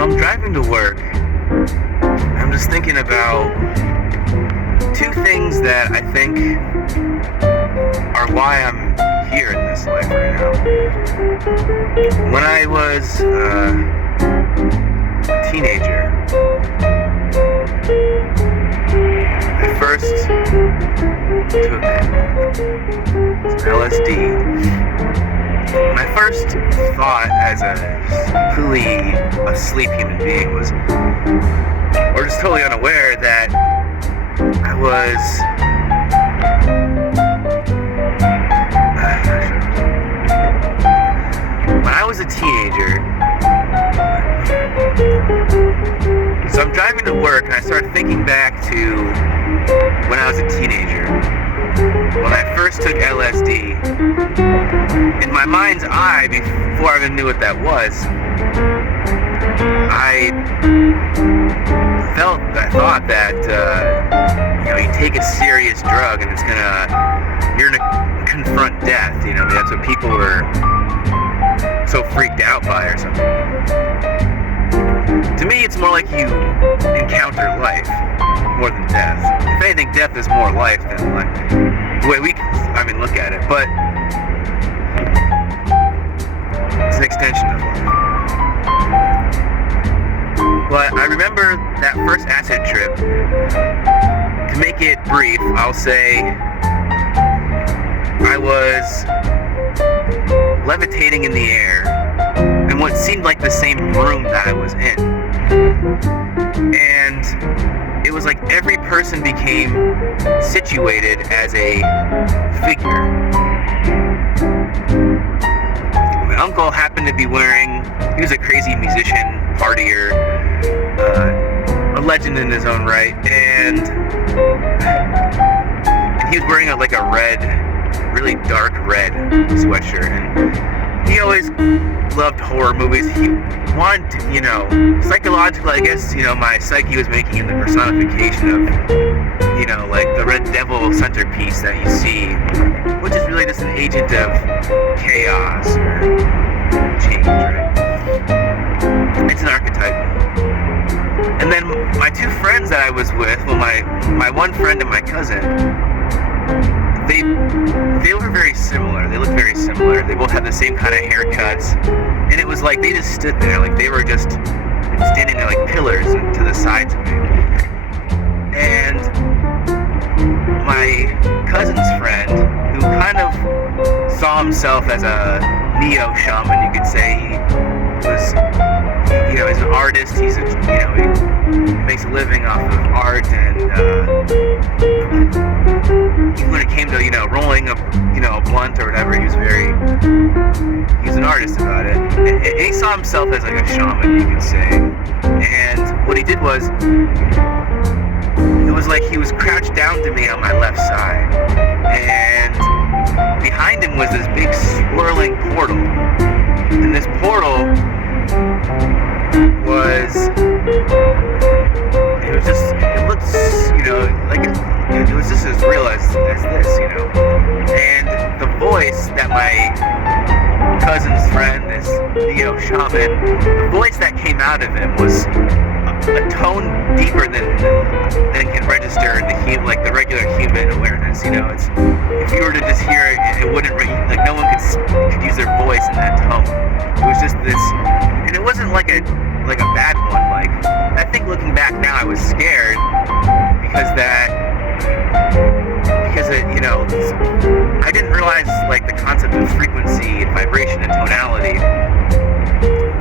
So I'm driving to work. I'm just thinking about two things that I think are why I'm here in this life right now. When I was a teenager, I first took some LSD. My first thought as a completely asleep human being was, or just totally unaware, that I was when I was a teenager. So I'm driving to work and I started thinking back to when I was a teenager, when I first took LSD. In my mind's eye, before I even knew what that was, I thought that you take a serious drug and you're gonna confront death. That's what people were so freaked out by or something. To me, it's more like you encounter life more than death. If anything, death is more life than life. The way we look at it, but it's an extension of life. But I remember that first acid trip. To make it brief, I'll say I was levitating in the air in what seemed like the same room that I was in. And it was like every person became situated as a figure. My uncle happened to be he was a crazy musician, partier, a legend in his own right, and he was wearing a red, really dark red sweatshirt, and he always loved horror movies. He wanted to, psychologically, I guess, my psyche was making him the personification of, the red devil centerpiece that you see, which is really just an agent of chaos or change, right? It's an archetype. And then my two friends that I was with, my one friend and my cousin, they were very similar. They looked very similar. They both had the same kind of haircuts. And it was like they just stood there, like they were just standing there like pillars to the sides of me. And my cousin's friend, who kind of saw himself as a neo-shaman, you could say, he was, he's an artist. He makes a living off of art, and when it came to rolling a blunt or whatever, he was an artist about it. And he saw himself as like a shaman, you could say. And what he did was, it was like he was crouched down to me on my left side, and behind him was this big swirling portal. And this portal it was just as real as this, and the voice that my cousin's friend, this neo-shaman, the voice that came out of him was a tone deeper than can register in the regular human awareness. It's, if you were to just hear it, it wouldn't no one could use their voice in that tone. It was just this, and it wasn't like a bad one. I think looking back now, I was scared because I didn't realize the concept of frequency and vibration and tonality.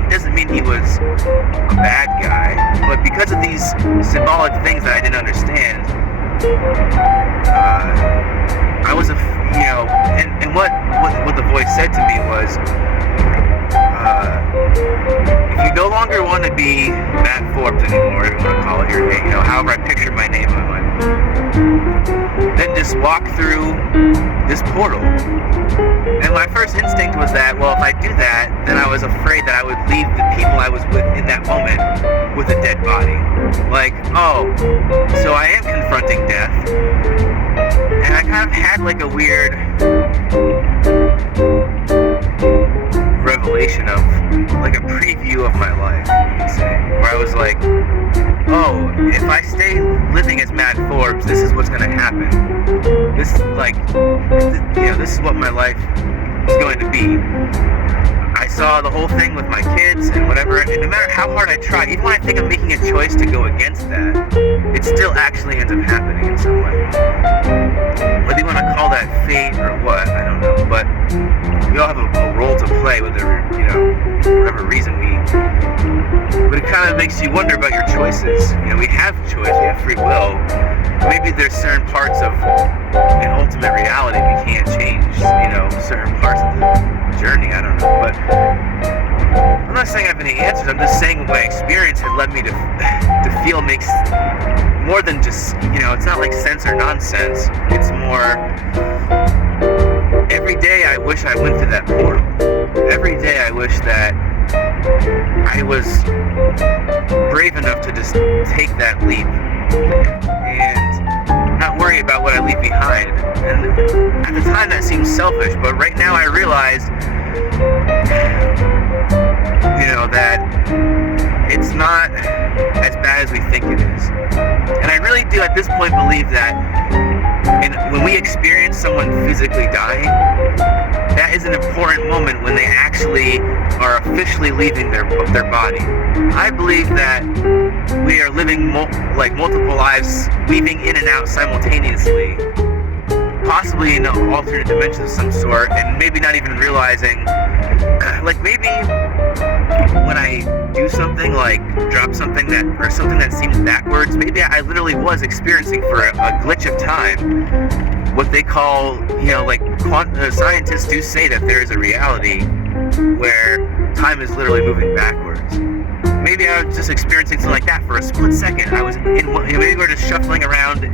It doesn't mean he was a bad guy, but because of these symbolic things that I didn't understand, I was and what the voice said to me was, if you no longer want to be Matt Forbes anymore, whatever you want to call it your name, however I picture my name in my mind, then just walk through this portal. And my first instinct was that, well, if I do that, then I was afraid that I would leave the people I was with in that moment with a dead body. So I am confronting death. And I kind of had a weird revelation of a preview of my life, you could say. was like, oh, if I stay living as Matt Forbes, this is what's going to happen. This is what my life is going to be. I saw the whole thing with my kids and whatever, and no matter how hard I try, even when I think I'm making a choice to go against that, it still actually ends up happening in some way. Whether you want to call that fate or what, I don't know, but we all have a role to play, whatever reason but it kind of makes you wonder about your choices. We have choice, we have free will. Maybe there's certain parts of an ultimate reality we can't change, certain parts of the journey, I don't know, but I'm not saying I have any answers. I'm just saying what my experience has led me to feel makes more than just, it's not like sense or nonsense. It's more, every day I wish I went through that portal. Every day I wish that I was brave enough to just take that leap and not worry about what I leave behind. And at the time that seemed selfish, but right now I realize, that it's not as bad as we think it is. And I really do at this point believe that when we experience someone physically dying, that is an important moment when they actually are officially leaving their body. I believe that we are living multiple lives, weaving in and out simultaneously, possibly in an alternate dimension of some sort, and maybe not even realizing, maybe when I do something like drop something that seems backwards, maybe I literally was experiencing for a glitch of time what they call, scientists do say that there is a reality where time is literally moving backwards. Maybe I was just experiencing something like that for a split second. I was maybe we're just shuffling around,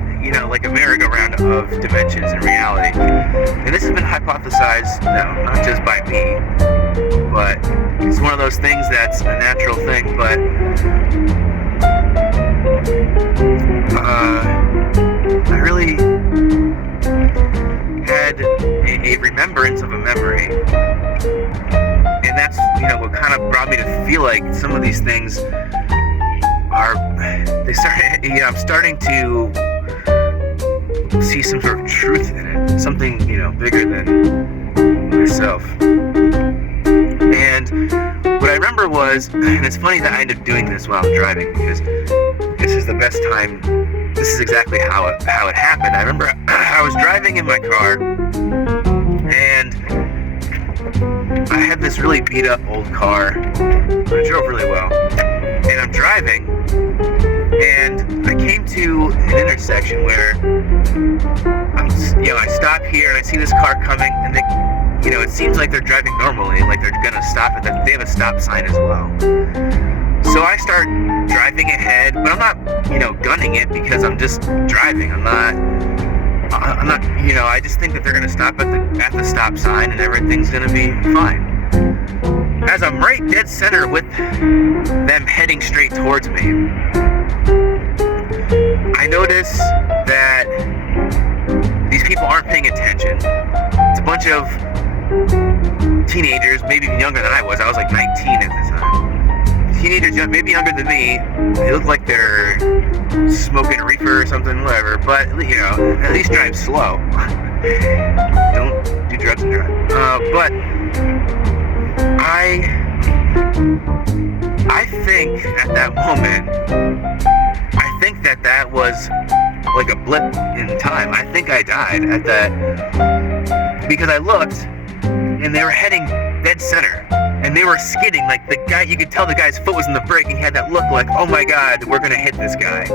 like a merry-go-round of dimensions in reality. And this has been hypothesized, not just by me, but it's one of those things that's a natural thing. But I really had a remembrance of a memory, and that's what kind of brought me to feel like some of these things I'm starting to see some sort of truth in it, something bigger than myself. And what I remember was, and it's funny that I ended up doing this while I'm driving, because this is the best time. This is exactly how it happened. I remember I was driving in my car, and I had this really beat up old car, but it drove really well. And I'm driving, and I came to an intersection where I stop here and I see this car coming, and it seems like they're driving normally, like they're gonna stop at that. They have a stop sign as well. So I start driving ahead, but I'm not, gunning it because I'm just driving. I'm not, I just think that they're gonna stop at the stop sign and everything's gonna be fine. As I'm right dead center with them heading straight towards me, I notice that these people aren't paying attention. It's a bunch of teenagers, maybe even younger than I was. I was like 19 at the time. Teenagers, maybe younger than me. They look like they're smoking a reefer or something, whatever. But at least drive slow. Don't do drugs and drive. But I think at that moment, that was like a blip in time. I think I died at that, because I looked and they were heading dead center. And they were skidding, like the guy, you could tell the guy's foot was in the brake, and he had that look like, oh my god, we're gonna hit this guy.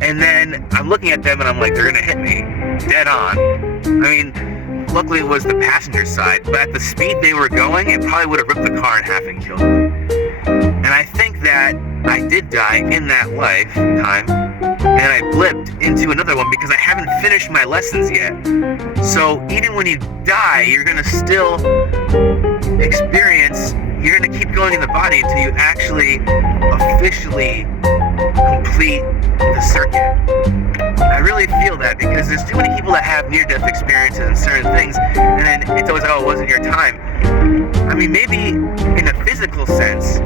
And then I'm looking at them and I'm like, they're gonna hit me, dead on. I mean, luckily it was the passenger side, but at the speed they were going, it probably would have ripped the car in half and killed me. And I think that I did die in that lifetime, and I blipped into another one because I haven't finished my lessons yet. So even when you die, you're gonna still experience, you're gonna keep going in the body until you actually officially complete the circuit. I really feel that, because there's too many people that have near-death experiences and certain things, and then it's always, oh, it wasn't your time. I mean, maybe in a physical sense,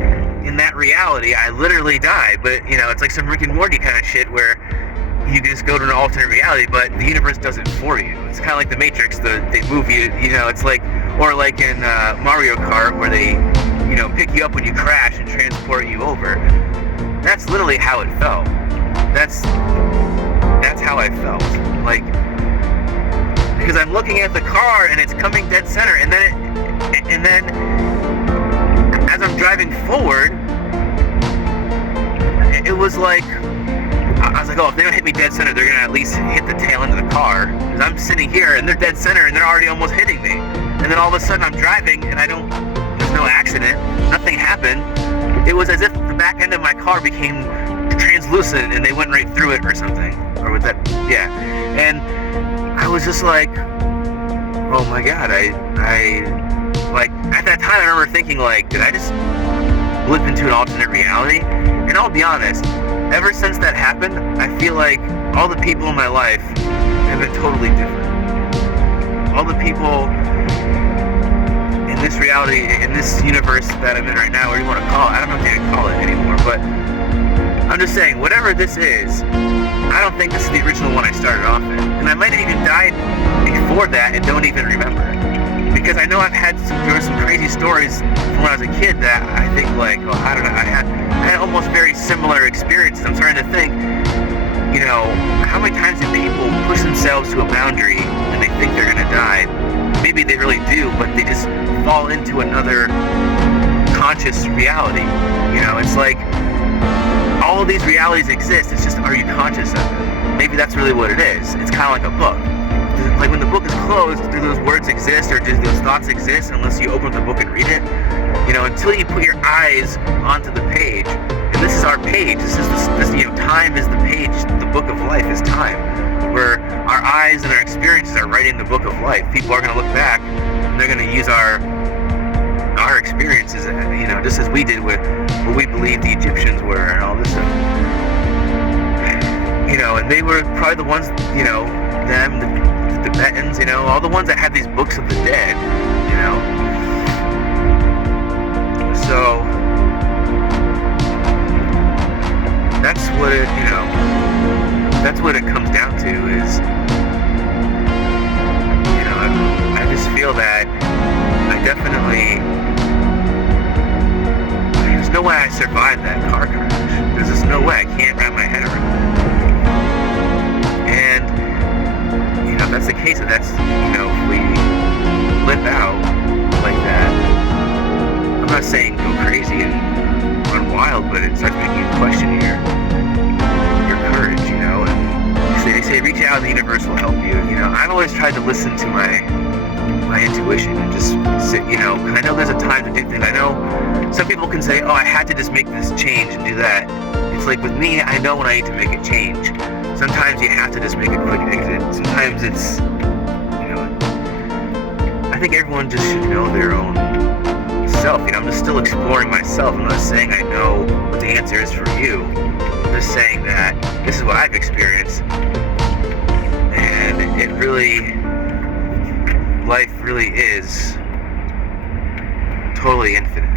in that reality, I literally die. But, you know, it's like some Rick and Morty kind of shit where you can just go to an alternate reality, but the universe does it for you. It's kind of like the Matrix, they move you, you know, it's like, or like in Mario Kart where they, you know, pick you up when you crash and transport you over. That's literally how it felt. That's how I felt. Like, because I'm looking at the car and it's coming dead center, and then as I'm driving forward, it was like, I was like, oh, if they don't hit me dead center, they're gonna at least hit the tail end of the car. Because I'm sitting here and they're dead center and they're already almost hitting me. And then all of a sudden I'm driving and there's no accident, nothing happened. It was as if the back end of my car became translucent and they went right through it or something. Or with that, yeah. And I was just like, oh my God, I like, at that time I remember thinking like, did I just blip into an alternate reality? And I'll be honest, ever since that happened, I feel like all the people in my life have been totally different. All the people in this reality, in this universe that I'm in right now, what do you want to call it? I don't know what to call it anymore, but I'm just saying, whatever this is, I don't think this is the original one I started off in. And I might have even died before that and don't even remember. Because I know there were some crazy stories from when I was a kid that I think like, well, I don't know, I had almost very similar experiences. I'm starting to think, you know, how many times do people push themselves to a boundary and they think they're gonna die? Maybe they really do, but they just fall into another conscious reality. You know, it's like, all of these realities exist, it's just, are you conscious of it? Maybe that's really what it is. It's kind of like a book. Like when the book is closed, do those words exist or do those thoughts exist unless you open up the book and read it? You know, until you put your eyes onto the page, and this is our page, this, you know, time is the page, the book of life is time, where our eyes and our experiences are writing the book of life. People are going to look back and they're going to use our experiences, you know, just as we did with what we believe the Egyptians were and all this stuff. You know, and they were probably the ones, you know, them, the Tibetans, you know, all the ones that had these books of the dead, you know. So that's what it, you know, that's what it comes down to is, you know, I just feel that I definitely, there's no way I survived that car crash. There's just no way. I can't wrap my head around it. And, you know, if that's the case, and that's, you know, if we flip out like that, I'm not saying go crazy and run wild, but it starts making you question your courage, you know, and they say reach out, the universe will help you. You know, I've always tried to listen to my intuition and just sit, you know, because I know there's a time to do things. I know some people can say, oh, I had to just make this change and do that. It's like with me, I know when I need to make a change. Sometimes you have to just make a quick exit. Sometimes it's, you know, I think everyone just should know their own self. You know, I'm just still exploring myself. I'm not saying I know what the answer is for you. I'm just saying that this is what I've experienced. And it really, life really is totally infinite.